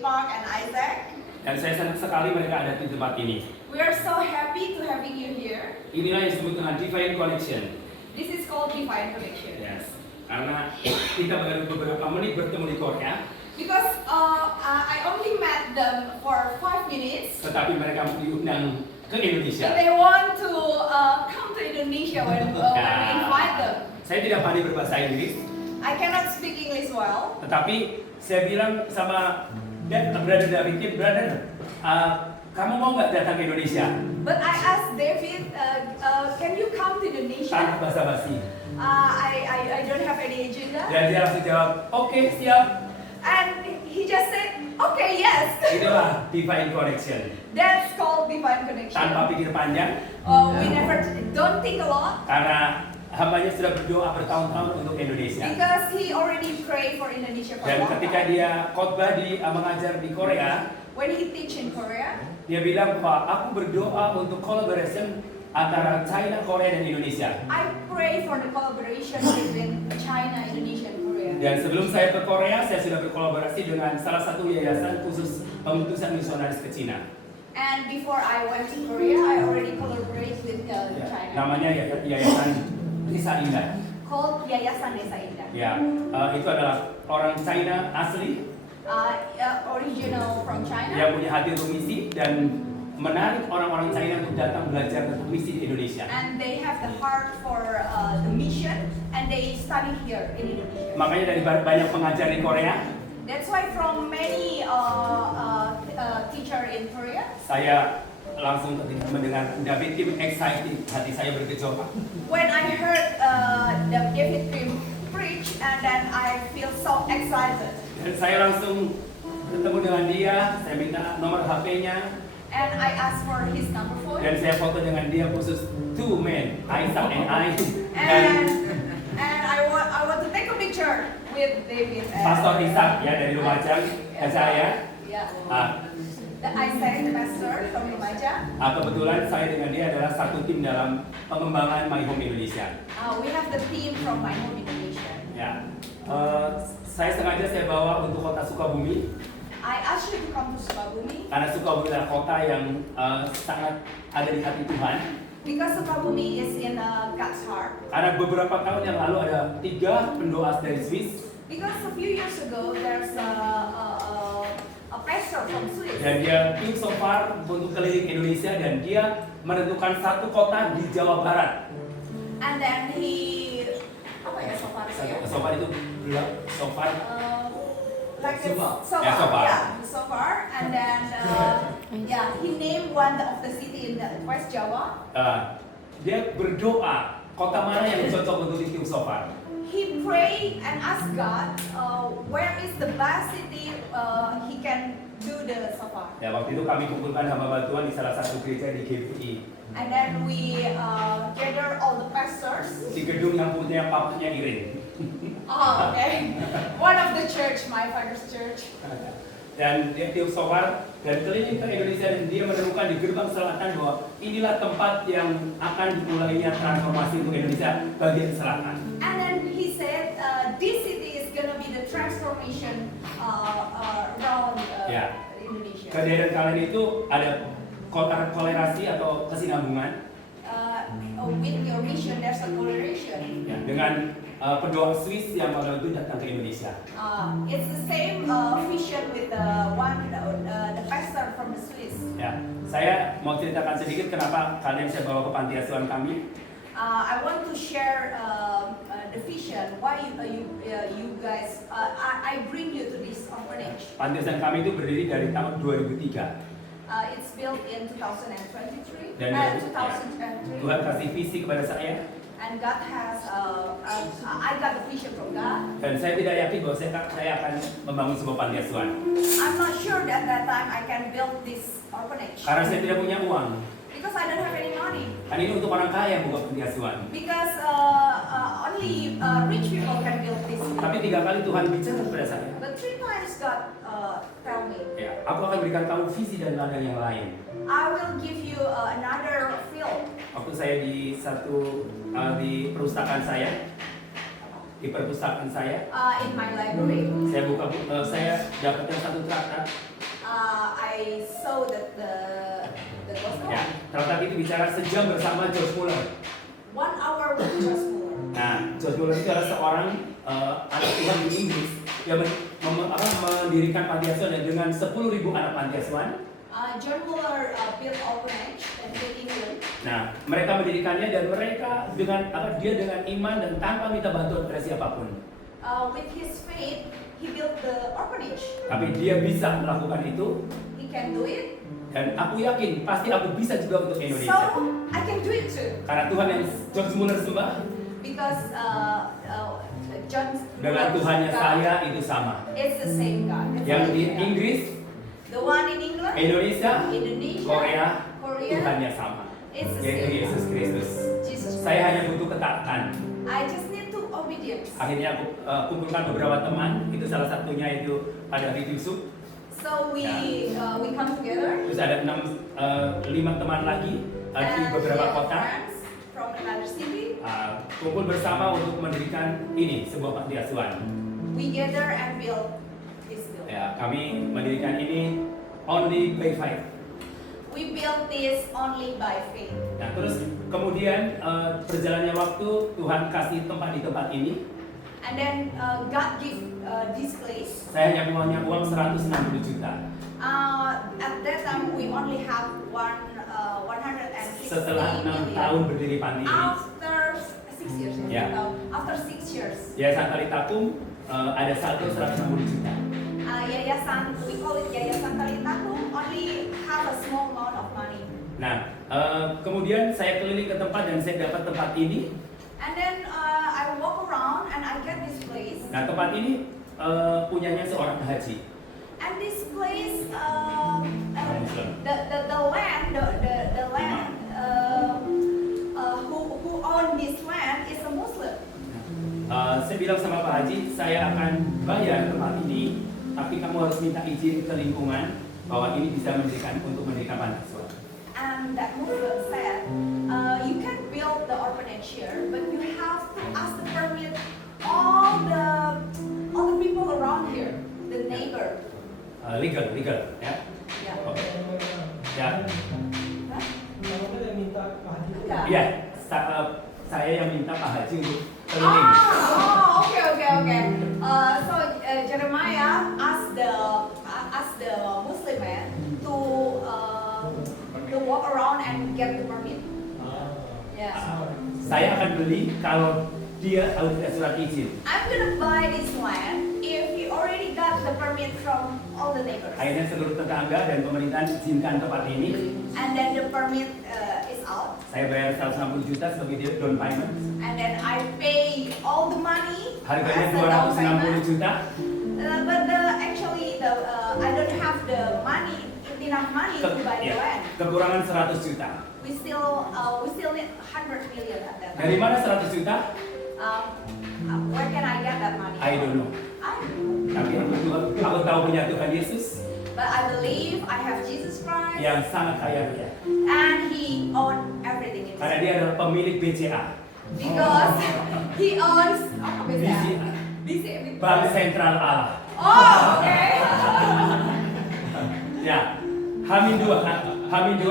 Park and Isaac. Dan saya senang sekali mereka ada di tempat ini. We are so happy to having you here. Inilah yang disebut dengan Divine Connection. This is called Divine Connection. Yes. Karena kita baru beberapa menit bertemu di Korea, Because I only met them for 5 minutes. tetapi mereka diundang ke But Indonesia. they want to come to Indonesia when we invite them. Saya tidak pandai berbahasa Inggris, I cannot speak English well. tetapi saya bilang sama brother David, brother, kamu mau nggak datang ke Indonesia? But I asked David, can you come to Indonesia? Tanpa basa-basi. I don't have any agenda. Dan dia langsung jawab, oke, siap. And he just said, okay, yes. Itulah Divine Connection. That's called divine connection. Tanpa pikir panjang, We never don't think a lot karena hambanya sudah berdoa bertahun-tahun untuk Indonesia. because he already prayed for Indonesia for a Dan long ketika time. dia khotbah mengajar di Korea, When he teach in Korea, dia bilang bahwa aku berdoa untuk collaboration antara China, Korea, dan Indonesia. I pray for the collaboration between China, Indonesia, and Korea. Dan sebelum saya ke Korea, saya sudah berkolaborasi dengan salah satu yayasan khusus pengutusan misionaris ke Cina. And before I went to Korea, I already collaborate with Ya, China, namanya Yayasan Desa Indah. called Yayasan Desa Indah. Ya, itu adalah orang China asli Original from China. yang punya hati untuk misi dan menarik orang-orang China untuk datang belajar untuk misi di Indonesia. And they have the heart for the mission, and they study here in Indonesia. Makanya dari banyak pengajar di Korea, That's why from many teacher in Korea, saya langsung ketika mendengar David Kim excited, hati saya bergejolak. when I heard the David Kim preach, and then I feel so excited. Dan saya langsung ketemu dengan dia, saya minta nomor HP-nya, And I asked for his number phone. dan saya foto dengan dia khusus two men, Isaac and I, And I want to take a picture with David. And, Pastor Isaac ya dari Lumajang dan saya. Yeah. Ah, The Isaac, the pastor from Lumajang. Kebetulan saya dengan dia adalah satu tim dalam pengembangan My Home Indonesia. We have the team from My Home Indonesia. Ya, saya sengaja saya bawa untuk kota Sukabumi I asked you to come to Sukabumi karena Sukabumi adalah kota yang sangat ada di hati Tuhan. because Sukabumi is in God's heart. Karena beberapa tahun yang lalu ada 3 pendoa dari Swiss Because a few years ago there's a pastor from Swiss. dan dia tim so far untuk keliling Indonesia dan dia menentukan satu kota di Jawa Barat. And then he apa ya so far itu ya? So far itu so far Like So it's far. so Yeah, so far, far. yeah, so far, and then yeah, he named one of the city in the West Java. dia berdoa kota mana yang cocok untuk tim so far. He prayed and asked God, where is the best city he can do the safar. Ya, waktu itu kami kumpulkan hamba Tuhan di salah satu gereja di GPI. And then we gather all the pastors. Di gedung yang punya papanya Irin. Oh, okay. One of the church, my father's church. Dan dia tiup sofar dan keliling ke Indonesia dan dia menemukan di gerbang selatan bahwa inilah tempat yang akan dimulainya transformasi untuk Indonesia bagian selatan. And then he said, this city is gonna be the transformation around Ya. Indonesia. Kehadiran kalian itu ada kolerasi atau kesinambungan With your mission, there's a toleration. ya, dengan pendoa Swiss yang pada waktu itu datang ke Indonesia. It's the same vision with the pastor from the Swiss. Ya, saya mau ceritakan sedikit kenapa kalian saya bawa ke panti asuhan kami. I want to share the vision. Why you guys? I bring you to this orphanage. Panti asuhan kami itu berdiri dari tahun 2003. It's built in 2023. Dan 2003. Tuhan kasih visi kepada saya. And God has, I got the vision from God. Dan saya tidak yakin bahwa saya akan membangun sebuah panti asuhan. I'm not sure that time I can build this orphanage. Karena saya tidak punya uang. Because I don't have any money. Kan ini untuk orang kaya bukan panti asuhan. Because only rich people can build this. Tapi 3 kali Tuhan bicara kepada saya. But 3 times God tell me, Ya, aku akan berikan kamu visi dan ladang yang lain. I will give you another field. Waktu saya di di perpustakaan saya, di perpustakaan saya. In my library, Saya dapatkan satu traktat. I saw that the gospel. Ya, traktat itu bicara sejam bersama George Muller. 1 hour with George Muller. Nah, George Muller itu adalah seorang anak Tuhan di Inggris yang mendirikan panti asuhan dengan 10.000 anak panti asuhan. John Muller built orphanage in England. Nah, mereka mendirikannya dan mereka dia dengan iman dan tanpa minta bantuan dari siapapun. With his faith, he built the orphanage. Tapi dia bisa melakukan itu. He can do it. Dan aku yakin pasti aku bisa juga untuk Indonesia. So I can do it too. Karena Tuhan yang George Muller sembah Because John dengan Tuhannya saya itu sama. It's the same God. It's Yang the di same God. Inggris, The one in England, Indonesia, Indonesia, Korea, Tuhannya sama. it's the Yaitu same Yesus God. Kristus. Jesus Saya Christ. hanya butuh ketaatan. I just need to obedience. Akhirnya aku kumpulkan beberapa teman. Itu salah satunya itu ada Riti Yusuf. So we come together. Terus ada 5 teman lagi di And beberapa we have kota. friends from another city. Kumpul bersama untuk mendirikan ini sebuah panti asuhan. We gather and build this building. Ya, kami mendirikan ini only by faith. We built this only by faith. Nah, terus kemudian perjalannya waktu Tuhan kasih tempat di tempat ini. And then God give this place. Saya hanya punya uang 160 juta. At that time we only have 160 Setelah 6 million. tahun berdiri panti ini. After 6 years. Ya. After 6 years. Yayasan Tali Takum ada saldo 160 juta. Yayasan, we call it Yayasan Tali Takum, only have a small amount of money. Nah, kemudian saya keliling ke tempat dan saya dapat tempat ini. And then I walk around and I get this place. Nah, tempat ini punyanya seorang haji. And this place, the land, who own this land is a Muslim. Saya bilang sama Pak Haji, saya akan bayar tempat ini, tapi kamu harus minta izin ke lingkungan bahwa ini bisa untuk mendirikan panti asuhan. And that Muslim said, you can build the orphanage here, but you have to ask the permit all the people around here, the neighbor. Legal, ya. Yeah. Oke. Ya, Hah? Enggak. iya. Saya yang minta Pak Haji untuk keliling. Okay. So Jeremiah asked the Muslim man to walk around and get the permit. Yeah. Saya akan beli kalau dia tidak surat izin. I'm gonna buy this land if he already got the permit from all the neighbors. Akhirnya seluruh tetangga dan pemerintahan izinkan tempat ini. And then the permit is out. Saya bayar 160 juta sebagai down payment. And then I pay all the money. Harganya as a down 260 payment. juta. But I don't have the money, enough money to buy the land. Kekurangan 100 juta. We still need 100 million at that time. Dari mana 100 juta? Where can I get that money? I don't know. I don't know. Tapi aku tahu punya Tuhan Yesus But I believe I have Jesus Christ. yang sangat kaya raya. And He owns everything in Karena this. dia adalah pemilik BCA, Because He owns apa beda? BCA, BCA. Bank Sentral Allah. Oh, okay. Ya, Hamin 2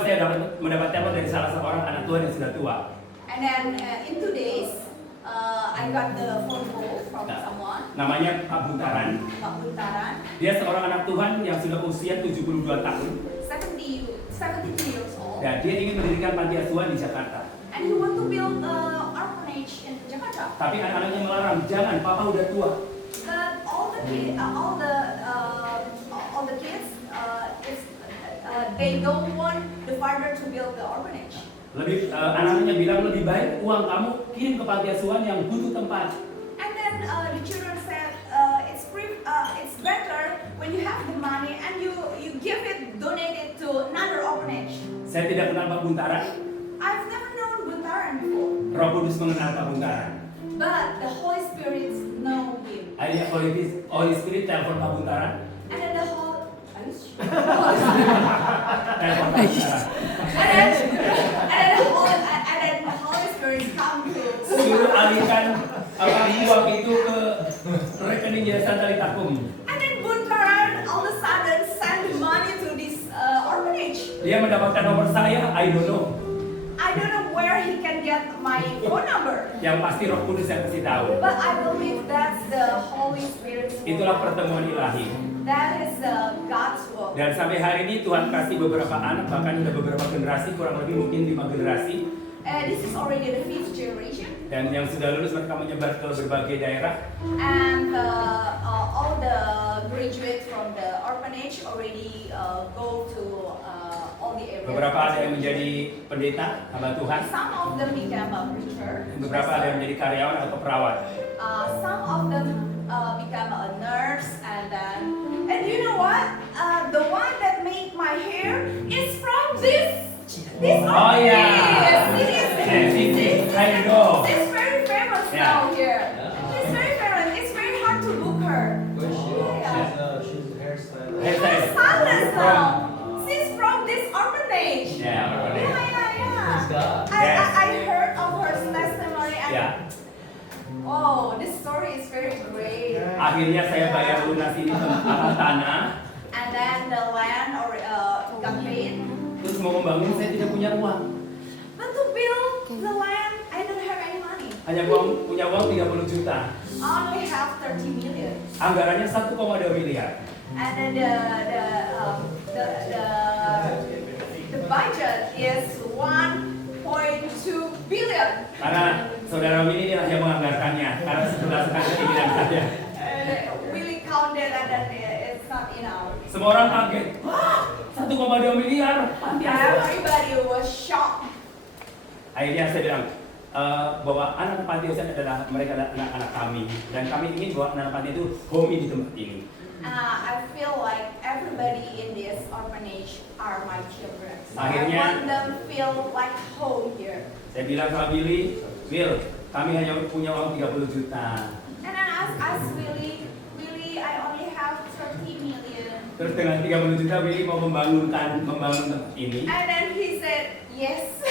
saya mendapat telepon dari salah seorang anak Tuhan yang sudah tua. And then in 2 days, I got the phone call from Nah. someone, Namanya Pak Buntaran. Pak Buntaran, Dia seorang anak Tuhan yang sudah usia 72 tahun. 72 years old. Dan dia ingin mendirikan panti asuhan di Jakarta. And he want to build orphanage in Jakarta. Tapi anak-anaknya melarang, jangan, papa udah tua. But all the kids, they don't want the father to build the orphanage. Anak-anaknya bilang lebih baik uang kamu kirim ke panti asuhan yang butuh tempat. And then the children said, it's better when you have the money and you give it, donate it to another orphanage. Saya tidak kenal Pak Buntaran. I've never known Buntaran before. Roh Kudus mengenal Pak Buntaran. But the Holy Spirit know him. Akhirnya Holy Spirit telepon Pak Buntaran. And then the whole, are you sure? Telepon Pak Buntaran. and then the Holy Spirit come to Suruh alihkan uang itu Dia mendapatkan nomor saya, I don't know. I don't know where he can get my phone number. Yang pasti Roh Kudus yang kasih tahu. But I believe that's the Holy Spirit's Itulah work. pertemuan ilahi. That is God's work. Dan sampai hari ini Tuhan kasih beberapa anak, bahkan ada beberapa generasi, kurang lebih mungkin 5 generasi. This is already the 5th generation. Dan yang sudah lulus mereka menyebar ke berbagai daerah. And all the graduates from the orphanage already go to all the areas. Beberapa ada yang menjadi pendeta, hamba Tuhan. Some of them become a preacher. Beberapa ada yang menjadi karyawan atau perawat. Some of them become a nurse, and you know what? The one that made my hair is from this Oh, yeah. She's I know. She's very famous Yeah. now here. She's very famous. It's very hard to book her. She's a hairstylist. Stylist now. She's from this orphanage. Ya, orphanage. Yeah. Yes. I heard of her testimony and Ya, oh, this story is very great. akhirnya saya bayar lunas ini tentang tanah. And then the land got paid. Terus mau membangun, saya tidak punya uang. But to build the land, I don't have any money. Hanya punya uang 30 juta. I only have 30 million. Anggarannya 1,2 miliar. And then the budget is 1.2 billion. Karena saudara Willy inilah yang menganggarkannya. Karena berdasarkan keinginan saya. Really counted and then it's not enough. Semua orang kaget. Wah, 1,2 miliar. Panti asuhan. Everybody was shocked. Akhirnya saya bilang bahwa anak panti asuhan adalah mereka adalah anak-anak kami, dan kami ingin bahwa anak panti itu home di tempat ini. I feel like everybody in this orphanage are my children. So I Akhirnya- want them feel like home here. Saya bilang sama Billy, Will, kami hanya punya uang 30 juta. And then ask Willie, I only have 30 million. Terus dengan 30 juta Willy mau membangun tempat ini. And then he said, yes.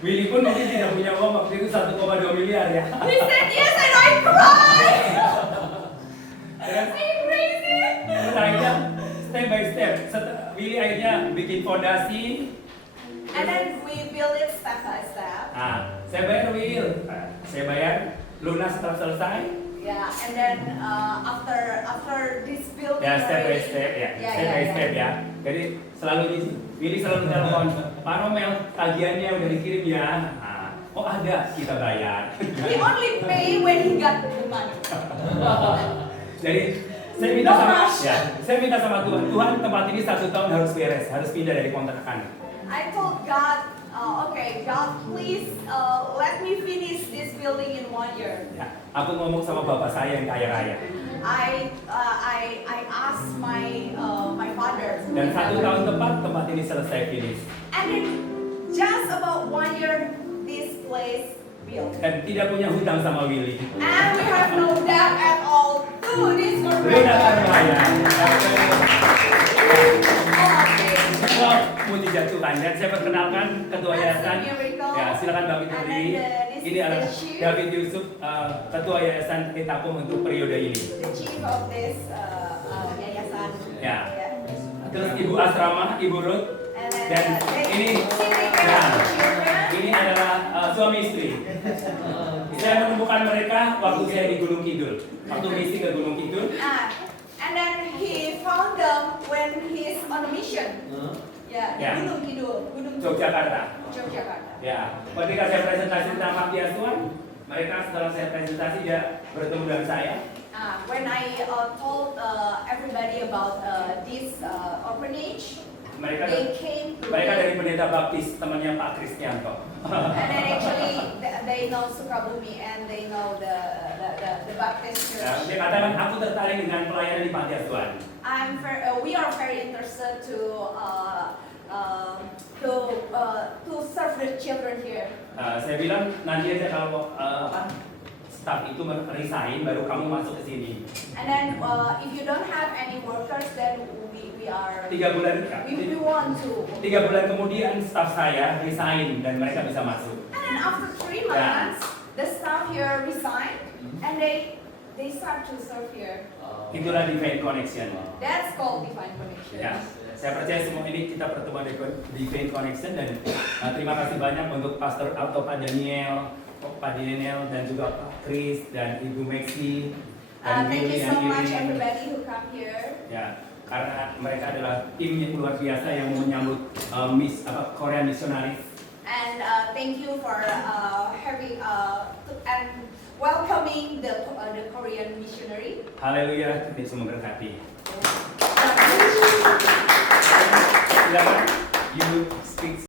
Willy pun mungkin tidak punya uang waktu itu 1,2 miliar ya. He said, yes, and I cried. Dan Are you crazy? terus akhirnya step by step, Willy akhirnya bikin fondasi. And then we build it step by step. Nah, saya bayar Will, saya bayar lunas setelah selesai. Yeah, and then after this building Ya step by already- step ya, Yeah, step by yeah, step yeah. ya. Jadi selalu Willy selalu telepon, Pak Romel, tagihannya udah dikirim ya. Nah, oh ada, kita bayar. He only pay when he got the money. Jadi saya minta No sama, rush. ya, saya minta sama Tuhan, Tuhan tempat ini 1 tahun harus beres, harus pindah dari kontrakan. I told God, okay, God, please let me finish this building in 1 year. Ya, aku ngomong sama bapak saya yang kaya raya. I asked my father. Dan 1 tahun tepat tempat ini selesai finish. And in just about 1 year, this place built. Dan tidak punya hutang sama Willy. And we have no debt at all to this Lu udah kan bayar. Semua mujizat Tuhan. Dan saya perkenalkan ketua yayasan. Ya, silakan Bang Fitri. Ini adalah David Yusuf, ketua yayasan Kitapung untuk periode ini. The chief of this yayasan. Ya. Yeah. Terus Ibu Asrama, Ibu Ruth. And then Dan they ini, take care ya, of the children. ini adalah suami istri. Saya menemukan mereka waktu saya di Gunung Kidul. Waktu misi ke Gunung Kidul. And then he found them when he's on a mission. Yeah, Yeah. Gunung Kidul, Gunung Yogyakarta. Yogyakarta. Ya, ketika saya presentasi tentang panti asuhan, mereka setelah saya presentasi dia bertemu dengan saya. When I told everybody about this orphanage, Mereka they came to mereka me. dari pendeta baptis temannya Pak Kristianto. And then actually they know Sukabumi and they know the Baptist Ya, church. dia katakan aku tertarik dengan pelayanan di panti asuhan. We are very interested to serve the children here. Saya bilang nanti aja kalau staff itu resign baru kamu masuk ke sini. And then if you don't have any workers, then we are 3 bulan we want to. 3 bulan kemudian staff saya resign dan mereka bisa masuk. And then after 3 months, the staff here resign and they start to serve here. Itulah Divine Connection. That's called divine connection. Ya, saya percaya semua ini kita pertemuan Divine Connection dan terima kasih banyak untuk Pastor atau Pak Daniel, dan juga Pak Chris dan Ibu Maxi dan Thank Billy you dan so much Irin. everybody who come here. Ya, karena mereka adalah tim yang luar biasa yang menyambut Korean missionaries. And thank you for having and welcoming the Korean missionary. Haleluya, Tuhan Yesus memberkati. Yeah. Silakan, you speak.